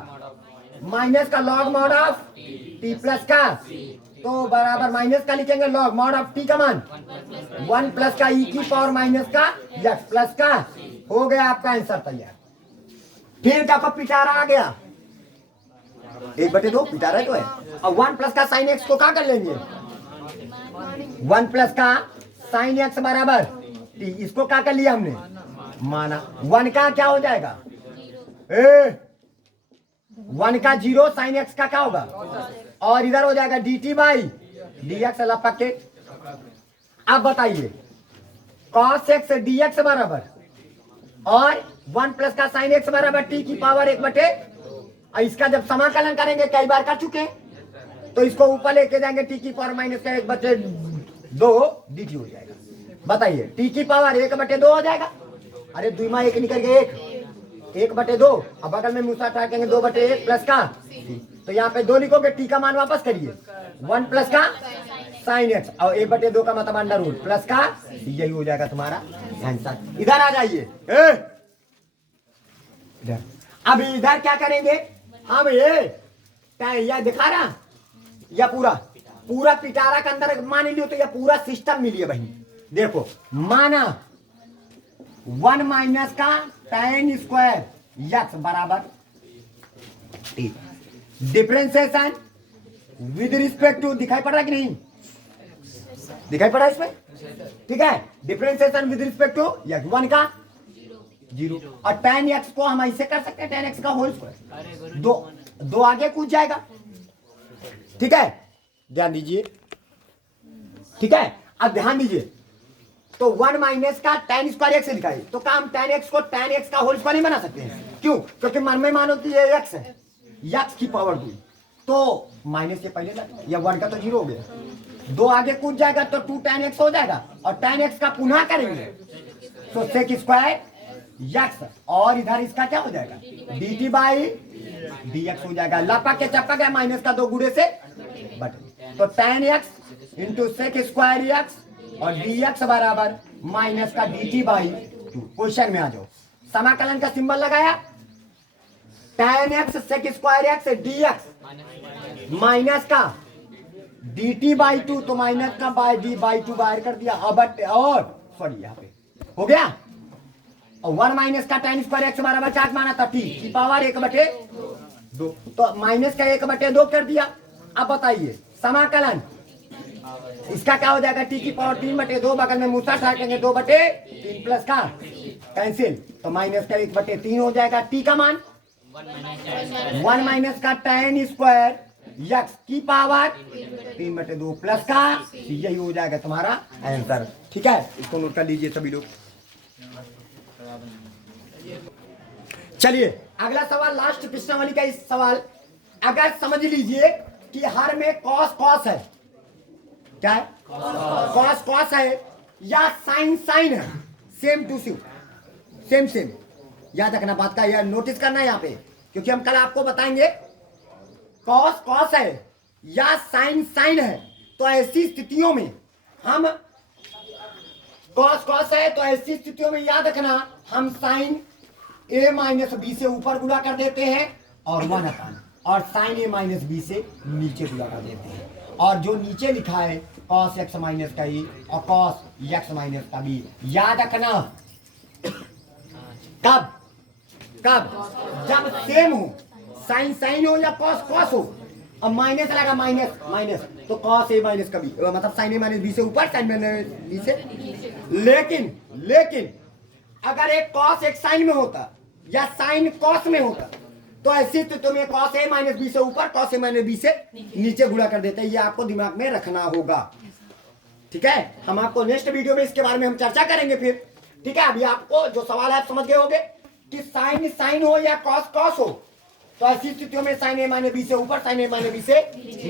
माइनस का log mod of t plus का, तो बराबर माइनस का लिखेंगे लॉग मॉड ऑफ t का मान 1 प्लस का e की पावर माइनस का x प्लस का, हो गया आपका आंसर तैयार। फिर देखो पिटारा आ गया, 1/2 पिटारा तो है। अब 1 प्लस का साइन एक्स को क्या कर लेंगे, 1 प्लस का साइन एक्स बराबर टी, इसको क्या कर लिया हमने, माना। 1 का क्या हो जाएगा, 1 का 0, साइन एक्स का क्या होगा, और इधर हो जाएगा dt बाई डी एक्स लपक के। अब बताइए cos x dx बराबर और 1 प्लस का साइन एक्स बराबर टी की पावर 1/, इसका जब समाकलन करेंगे कई बार कर चुके हैं, तो इसको ऊपर लेके जाएंगे टी की पावर माइनस का 1/2 dt हो जाएगा। बताइए टी की पावर 1/2 हो जाएगा, अरे 2 में 1 निकल गए 1/2, अब बगल में मुसा टाकेंगे 2/1 प्लस का, तो यहाँ पे 2 लिखोगे, टी का मान वापस करिए, 1 प्लस का साइन एक्स और 1/2 का मतलब अंडर रूट प्लस का, यही हो जाएगा तुम्हारा आंसर। इधर आ जाइए, इधर अब इधर क्या करेंगे हम, ये दिखा रहा या पूरा पूरा पिटारा के अंदर मान लियो, तो ये पूरा सिस्टम मिलिए भाई। देखो माना 1 माइनस का tan स्क्वायर यक्स बराबर t, differentiation with respect to, दिखाई पड़ रहा कि नहीं, दिखाई पड़ा इसमें, ठीक है, differentiation with respect to x, 1 का 0, और tan x को हम ऐसे कर सकते हैं, tan x का होल स्क्वायर, दो आगे कूद जाएगा, ठीक है, ध्यान दीजिए, ठीक है। अब ध्यान दीजिए, तो 1 माइनस का tan स्क्वायर एक्स लिखा है, तो क्या हम tan x को tan x का होल स्क्वायर नहीं बना सकते हैं, क्यों, क्योंकि मन में मानो कि ये x है, x की पावर 2, तो माइनस से पहले था, या 1 का तो 0 हो गया, 2 आगे कूद जाएगा तो 2 tan x हो जाएगा, और tan x का पुनः करेंगे तो sec स्क्वायर x, और इधर इसका क्या हो जाएगा dt बाई dx हो जाएगा, लपक के चपक है, माइनस का 2 गुणे से बट, तो tan x into sec square x और dx बराबर माइनस का dt बाई 2। क्वेश्चन में आ जाओ, समाकलन का सिंबल लगाया, tan x sec square x dx minus का dt बाई 2, तो माइनस का बाई डी बाई 2 बाहर कर दिया, और सॉरी यहाँ पे हो गया, और 1 माइनस का tan स्क्वायर एक्स बराबर 4 माना था, टी की पावर 1/2, तो माइनस का 1/2 कर दिया। अब बताइए समाकलन, इसका क्या हो जाएगा, टी की पावर 3/2, बगल में मुसा टाकेंगे 2/3 प्लस का कैंसिल, तो माइनस का 1/3 हो जाएगा, टी का मान 1 माइनस का tan स्क्वायर एक्स की पावर 3/2 प्लस का, यही हो जाएगा तुम्हारा आंसर, ठीक है। इसको नोट कर लीजिए सभी लोग। चलिए अगला सवाल, लास्ट प्रश्नावली का इस सवाल, अगर समझ लीजिए कि हर में कॉस कॉस है, क्या है, कॉस कॉस है या साइन साइन है, सेम टू सेम, याद रखना बात का, यह नोटिस करना है यहाँ पे, क्योंकि हम कल आपको बताएंगे कॉस कॉस है या साइन साइन है, तो ऐसी स्थितियों में हम कॉस कॉस है, तो ऐसी स्थितियों में याद रखना हम साइन a माइनस बी से ऊपर गुणा कर देते हैं और 1 हटाना, और साइन a माइनस बी से नीचे गुणा कर देते हैं, और जो नीचे लिखा है कॉस x माइनस का e और कॉस x माइनस का b, याद रखना कब जब सेम हो, साइन साइन हो या कॉस कॉस हो, अब माइनस लगा माइनस तो कॉस a माइनस का b, मतलब साइन a माइनस बी से ऊपर, साइन माइनस बी से, लेकिन अगर एक कॉस एक साइन में होता या साइन कॉस में होता, तो ऐसी स्थिति में कॉस a माइनस बी से ऊपर, कॉस a माइनस बी से नीचे गुणा कर देते हैं, ये आपको दिमाग में रखना होगा, ठीक है। हम आपको नेक्स्ट वीडियो में इसके बारे में हम चर्चा करेंगे फिर, ठीक है। अभी आपको जो सवाल है आप समझ गए होंगे कि साइन साइन हो या कॉस कॉस हो, तो ऐसी स्थितियों में साइन a माइनस बी से ऊपर, साइन a माइनस बी से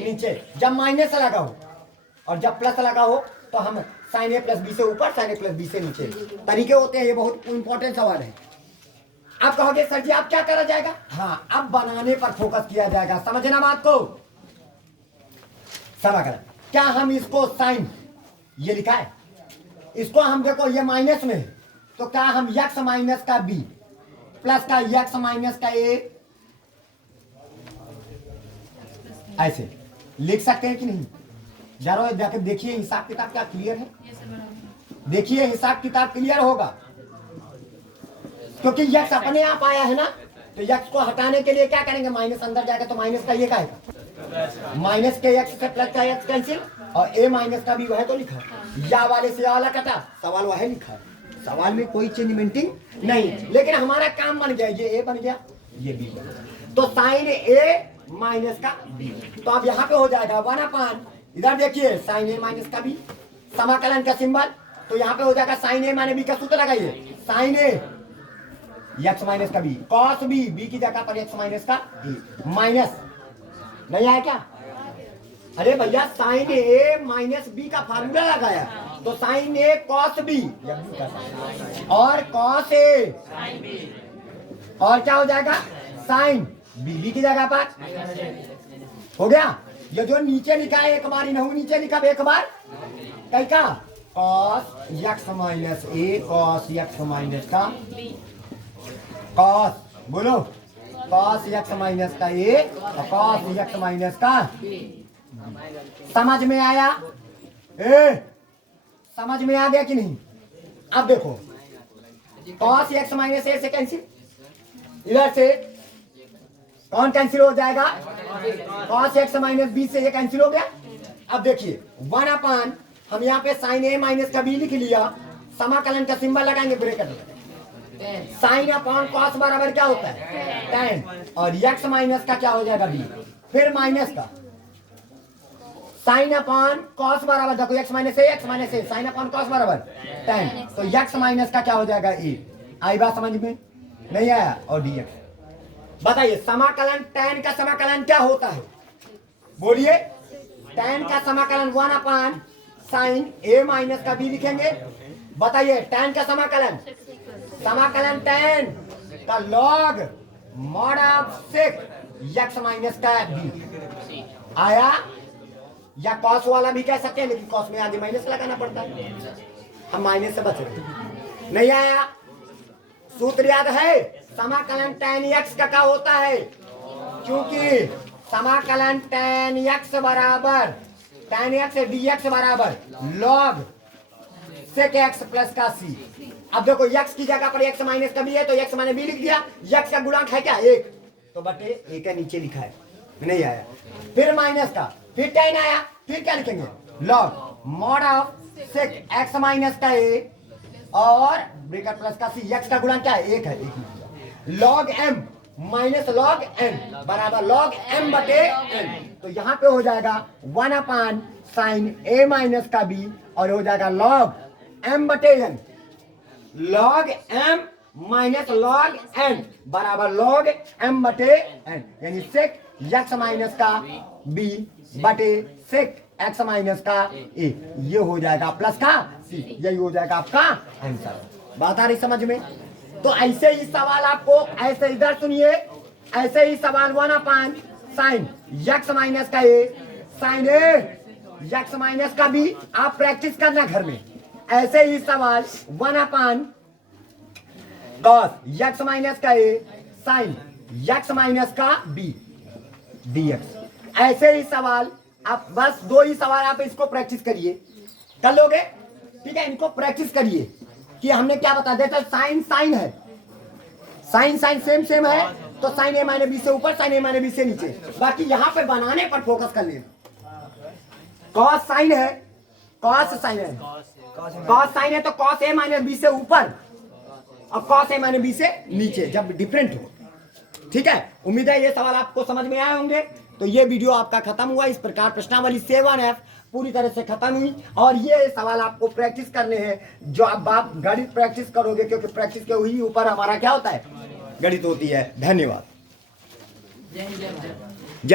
नीचे, जब माइनस लगा हो और जब प्लस लगा हो, तो हम साइन a प्लस बी से ऊपर, साइन a प्लस बी से नीचे, तरीके होते हैं, ये बहुत इंपॉर्टेंट सवाल है। आप कहोगे सर जी आप क्या करा जाएगा, हाँ अब बनाने पर फोकस किया जाएगा, समझना बात को, समाकलन, क्या हम इसको साइन, ये लिखा है, इसको हम देखो ये माइनस में है, तो क्या हम x माइनस का b प्लस का x माइनस का a ऐसे लिख सकते हैं कि नहीं, जरा जाकर देखिए हिसाब किताब क्या क्लियर है, देखिए हिसाब किताब क्लियर होगा, क्योंकि यक्स अपने आप आया है ना, तो यक्स को हटाने के लिए क्या करेंगे, माइनस अंदर जाएगा तो माइनस का ये का आएगा, माइनस के यक्स से प्लस का यक्स कैंसिल, और ए माइनस का भी वह तो लिखा, या वाले से या वाला कटा, सवाल वह लिखा है, सवाल में कोई चेंजमेंटिंग नहीं, लेकिन हमारा काम बन गया, ये ए बन गया, ये बी बन गया, तो साइन ए माइनस का बी, तो अब यहाँ पे हो जाएगा 1/, इधर देखिए साइन ए माइनस का बी, समाकलन का सिंबल, तो यहाँ पे हो जाएगा साइन ए माइनस बी का सूत्र लगाइए, साइन ए एक्स माइनस का बी, कॉस बी, बी की जगह पर एक्स माइनस का बी, माइनस नहीं आया क्या, अरे भैया साइन ए माइनस बी का फार्मूला लगाया, तो साइन ए कॉस बी, और कॉस ए, और क्या हो जाएगा साइन बी की जगह पर, हो गया। ये जो नीचे लिखा है एक बार इन्हों नीचे लिखा एक बार कई का, कॉस एक्स माइनस ए, कॉस एक्स माइनस का कॉस, बोलो कॉस एक्स माइनस का ए और कॉस एक्स माइनस का, समझ में आया, समझ में आ गया कि नहीं। अब देखो कॉस एक्स माइनस ए से कैंसिल, इधर से कौन कैंसिल हो जाएगा, कॉस एक्स माइनस बी से ये कैंसिल हो गया। अब देखिए 1/, हम यहाँ पे साइन ए माइनस का बी लिख लिया, समाकलन का सिंबल लगाएंगे ब्रैकेट में, साइन अपॉन कॉस बराबर क्या होता है tan, और एक्स माइनस का क्या हो जाएगा बी, फिर माइनस का साइन अपॉन कॉस बराबर, देखो एक्स माइनस ए, साइन अपॉन कॉस बराबर tan, तो एक्स माइनस का क्या हो जाएगा ए, आई बात समझ में नहीं आया, और dx। बताइए समाकलन tan का समाकलन क्या होता है, बोलिए, tan का समाकलन 1/, साइन ए माइनस का बी लिखेंगे, बताइए tan का समाकलन, समाकलन tan का log mod of sec x minus का बी आया, या कॉस वाला भी कह सकते हैं, लेकिन कॉस में आगे माइनस लगाना पड़ता है, हम माइनस से बच रहे, नहीं आया, सूत्र याद है, समाकलन tan x का क्या होता है, क्योंकि समाकलन tan x बराबर tan x dx बराबर log sec x प्लस का c। अब देखो x की जगह पर x माइनस का b है, तो x माइनस b लिख दिया, x का गुणांक है क्या 1, तो बटे a का नीचे लिखा है, नहीं आया, फिर माइनस का, फिर tan आया, फिर क्या लिखेंगे log mod of sec x minus का a और ब्रैकेट प्लस का c, x का गुणांक क्या है 1 है, log m minus log n बराबर log m बटे n, तो यहाँ पे हो जाएगा 1/, साइन a माइनस का b, और हो जाएगा log m बटे n, log m minus log n बराबर log m बटे n, यानी sec x माइनस का b बटे sec x माइनस का a, ये हो जाएगा प्लस का c, यही हो जाएगा आपका आंसर। बात आ रही समझ में। तो ऐसे ही सवाल आपको, ऐसे इधर सुनिए, ऐसे ही सवाल 1/, साइन एक्स माइनस का ए, साइन ए एक्स माइनस का बी, आप प्रैक्टिस करना घर में। ऐसे ही सवाल 1/, कॉस एक्स माइनस का ए, साइन एक्स माइनस का बी dx। ऐसे ही सवाल आप, बस 2 ही सवाल आप इसको प्रैक्टिस करिए, कर लोगे, ठीक है, इनको प्रैक्टिस करिए कि हमने क्या बता दिया था, साइन साइन है, साइन साइन सेम सेम है, तो साइन ए माइनस बी से ऊपर, साइन ए माइनस बी से नीचे, बाकी यहाँ पे बनाने पर फोकस कर लेना। कॉस साइन है, कॉस साइन है, कॉस साइन है, तो कॉस ए माइनस बी से ऊपर और कॉस ए माइनस बी से नीचे, जब डिफरेंट हो, ठीक है। उम्मीद है ये सवाल आपको समझ में आए होंगे। तो ये वीडियो आपका खत्म हुआ। इस प्रकार प्रश्नावली 7F पूरी तरह से खत्म हुई, और ये सवाल आपको प्रैक्टिस करने हैं, जो अब आप गणित प्रैक्टिस करोगे, क्योंकि प्रैक्टिस के ही ऊपर हमारा क्या होता है, गणित होती है। धन्यवाद।